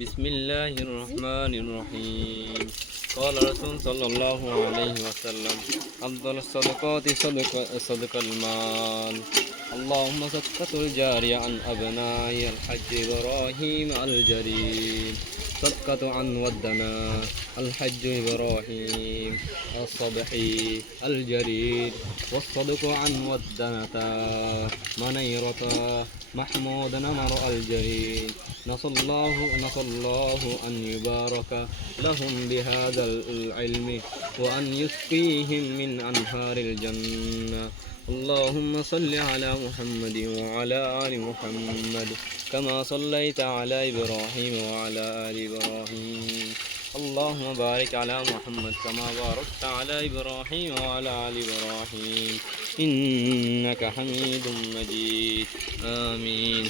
بسم الله الرحمن الرحيم. قال رسول صلى الله عليه وسلم: أفضل الصدقات صدق المال. اللهم صدقة الجارية عن أبناء الحج إبراهيم الجليل، صدقة عن ودنا الحج إبراهيم الصبحي الجليل، والصدق عن ودنة منيرة محمود نمر الجليل. نسأل الله أن يبارك لهم بهذا العلم، وأن يسقيهم من أنهار الجنة. اللهم صل على محمد وعلى آل محمد كما صليت على إبراهيم وعلى آل إبراهيم. اللهم بارك على محمد كما باركت على إبراهيم وعلى آل إبراهيم إنك حميد مجيد. آمين.